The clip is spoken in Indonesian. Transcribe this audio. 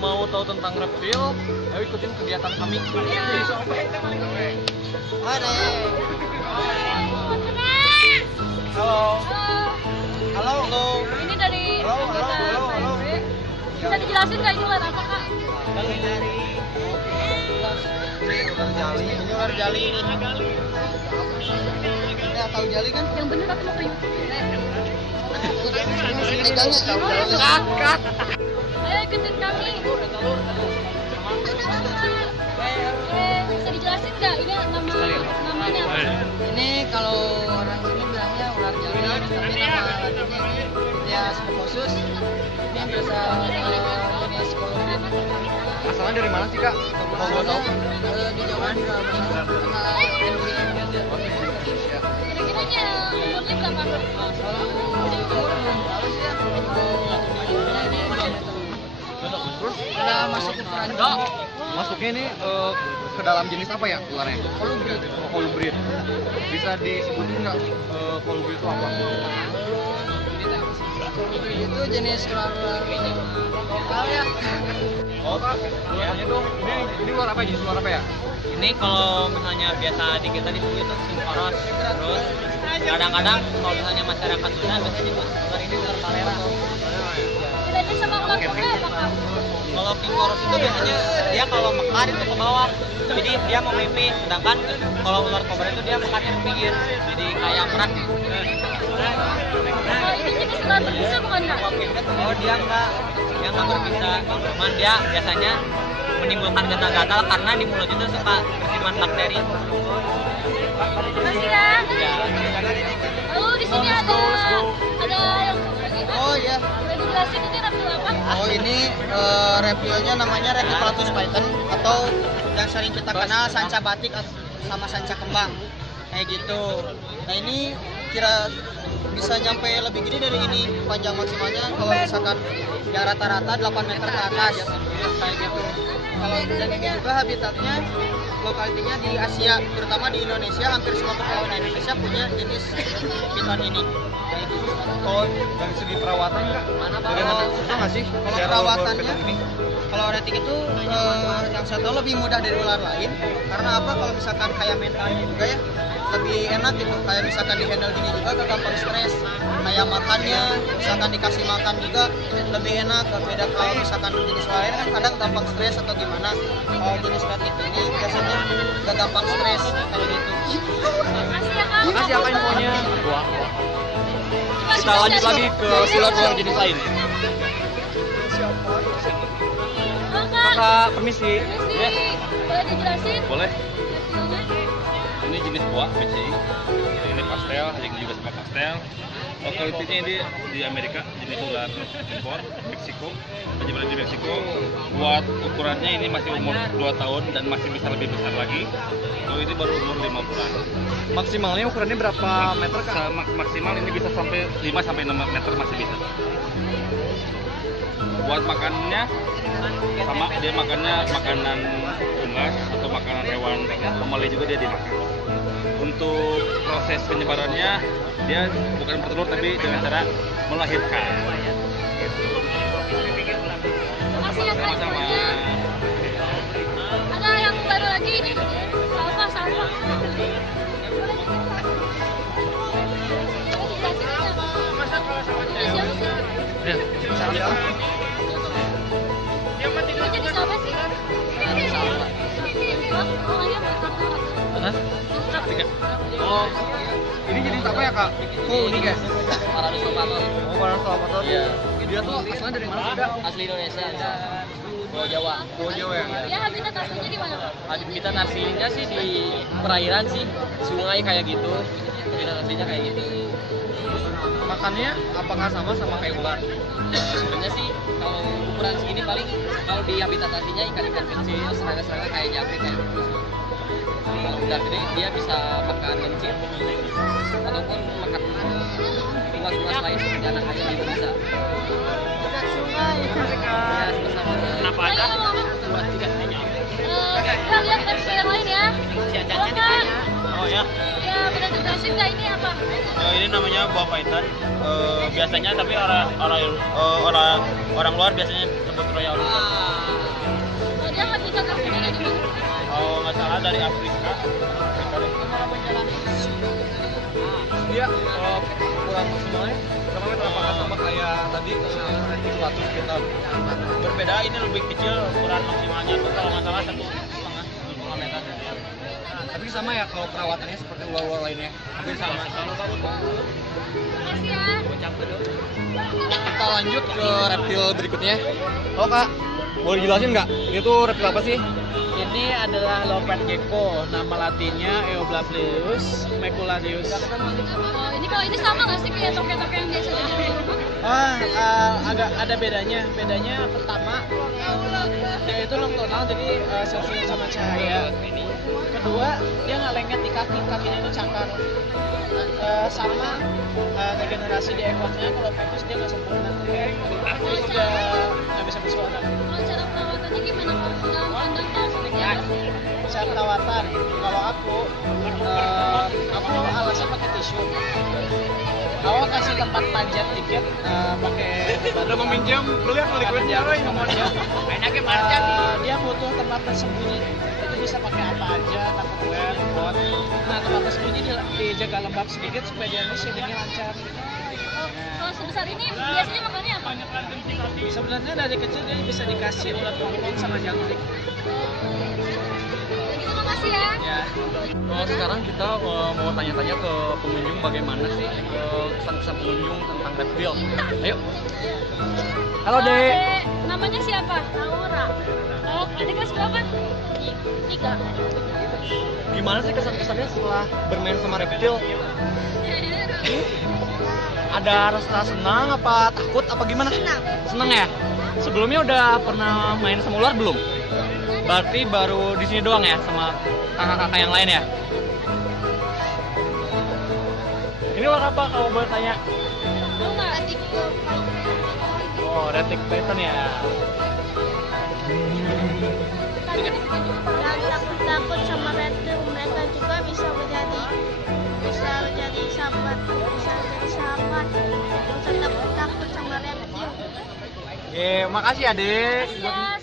mau tahu tentang reptil, ayo ikutin kegiatan kami. Halo. Halo. Halo. Ini dari Halo. Bisa dijelasin nggak ini ular apa, Kak? Ini ular jali. Ya, tahu jali kan? Yang bener tapi mau kayu. Kat. Ayo ikutin kami. Bisa dijelasin nggak ini namanya apa? Ini kalau orang sini bilangnya ular jali, tapi nama latinnya ini Pithias smokosus. Ini biasa jenis kolibrit. Asalnya dari mana sih, Kak? Mau tahu? Di Jawa juga banyak karena endemik Indonesia. Kira-kiranya umurnya berapa? Kalau umur belum tahu sih ya. Umurnya ini 2 meter. Terus Udah masuk ukuran. masuknya ini ke dalam jenis apa ya ularnya? Kolibrit. Kolibrit. Bisa disebutin nggak kolibrit itu apa? Kolibrit itu jenis ular-ular lokal ya. Oh, Kak, tanya dong. Ini ular apa? Jenis ular apa ya? Ini kalau misalnya biasa di kita disebut itu singkoros, terus kadang-kadang kalau misalnya masyarakat Sunda biasanya nyebut ular ini ular kalera. Bedanya sama ular putih apa, Kak? Kalau singkoros itu biasanya dia kalau mekar itu ke bawah, jadi dia mau mimpi. Sedangkan kalau ular kobra itu dia mekarnya ke pinggir, jadi kayak kerat. Oh, ini jenis ular berbisa bukan, Kak? Oh dia nggak berbisa, cuman dia biasanya menimbulkan gatal-gatal karena di mulut itu suka bersimpan bakteri. Makasih ya. Lalu di sini ada yang Oh iya. boleh dijelasin ini reptil apa? Oh ini reptilnya namanya Retiplatus python atau yang sering kita kenal sanca batik sama sanca kembang kayak gitu. Nah ini kira bisa nyampe lebih gede dari ini panjang maksimalnya kalau misalkan yang rata-rata 8 meter ke atas kayak gitu. Kalau dan ini juga habitatnya lokalitinya di Asia, terutama di Indonesia. Hampir semua kepulauan Indonesia punya jenis python ini kayak gitu. Oh, dari segi perawatan Kak, bagaimana? Susah nggak sih? Kalau pelihara perawatannya, ular ini? kalau retik itu yang saya tahu lebih mudah dari ular lain. Karena apa? Kalau misalkan kayak mentalnya juga ya lebih enak gitu. Kayak misalkan di handle gini juga gak gampang stres. Kayak makannya, misalkan dikasih makan juga lebih enak. Beda kalau misalkan jenis lain kan kadang gampang stres atau gimana. Kalau jenis retik ini biasanya gak gampang stres kayak gitu. Makasih ya, Kak. Makasih apa infonya? Coba Kita lanjut lagi ke ular jenis lain. Halo, Kak. Kak, permisi. Permisi. Boleh dijelasin? Boleh. Reptilnya? Ini jenis buah BCI. Ini pastel, ada yang juga sama pastel. Lokalitinya ini di Amerika, jenis ular impor, Meksiko. Penyebaran di Meksiko. Buat ukurannya ini masih umur 2 tahun dan masih bisa lebih besar lagi. Kalau ini baru umur 5 bulan. Maksimalnya ukurannya berapa meter Kak? Maksimal ini bisa sampai 5 sampai 6 meter masih bisa. Buat makannya sama, dia makannya makanan unggas atau makanan hewan pemilih juga dia dimakan. Untuk proses penyebarannya dia bukan bertelur tapi dengan cara melahirkan. Makasih ya, Kak. Sama-sama. infonya. Ada yang baru lagi ini. Salva. Ini jenis apa sih? Oh, ini jenis apa ya Kak? Oh, unik ya? Paradoxopator. Oh, Paradoxopator. Iya. Dia tuh asalnya dari mana sih Kak? Asli Indonesia. Pulau Jawa. Pulau Jawa ya? Ya habitat aslinya di mana, Kak? Habitat aslinya sih di perairan sih, sungai kayak gitu. Habitat aslinya kayak gitu. Makannya apakah sama kayak ular? Sebenarnya sih kalau ukuran segini paling kalau di habitat aslinya ikan-ikan kecil, serangga-serangga kayak japrik kayak gitu. Kalau udah gede dia bisa makan kencing ataupun makan ulas-ulas lain seperti anak ayam juga bisa. Ya, bersama. Kenapa Ayo, ngomong. Buat juga. Kita lihat versi yang lain ya. Halo, Kak. Oh ya, Ya, bisa dijelasin nggak ini apa? ini namanya buah python. Biasanya tapi orang luar biasanya sebut royal. dari Afrika. Dia ukuran maksimalnya berapa meter? Apakah sama kayak tadi 100 kita? Berbeda, ini lebih kecil ukuran maksimalnya tuh kalau nggak salah 1,5 meter. Tapi sama ya kalau perawatannya seperti ular-ular lainnya. Hampir sama. Makasih ya. Kita lanjut ke reptil berikutnya. Oh kak, boleh jelasin nggak? Ini tuh reptil apa sih? Ini adalah leopard gecko, nama latinnya Eoblapleus macularius. Oh, ini kalau ini sama nggak sih kayak toke-toke yang biasa ada di rumah? Ada bedanya. Bedanya pertama, dia itu nocturnal, jadi sensitif sama cahaya. Kedua, dia nggak lengket di kaki, kakinya itu cakar. Sama regenerasi di ekornya, kalau fetus dia nggak sempurna. Dia juga nggak bisa bersuara. Kalau cara perawatannya gimana? Kalau dalam kandang tuh seperti apa sih? Cara perawatan, kalau aku alasnya pakai tisu. Awal kasih tempat panjat dikit, pakai Udah meminjam, lu lihat liquidnya kemudian dia butuh tempat tersembunyi. Itu bisa pakai apa aja, tupperware, pot. Nah, tempat tersembunyi dijaga lembab sedikit supaya dia shadingnya lancar. Kalau sebesar ini biasanya makannya apa? Sebenarnya dari kecil dia bisa dikasih ulat pongpong sama jangkrik. Gitu, makasih ya. Sekarang kita mau tanya-tanya ke pengunjung bagaimana sih kesan-kesan pengunjung tentang reptil. Ayo. Halo Dek. Namanya siapa? Laura. Oh, adik kelas berapa? 3. Gimana sih kesan-kesannya setelah bermain sama reptil? Ada rasa senang apa takut apa gimana? Senang ya? Sebelumnya udah pernah main sama ular belum? Berarti baru di sini doang ya sama kakak-kakak yang lain ya? Ini ular apa kalau boleh tanya? Oh, retic python ya. Yang takut sama reptil, mereka juga bisa menjadi sahabat, Nggak usah takut sama reptil. Makasih ya Dek. Ya,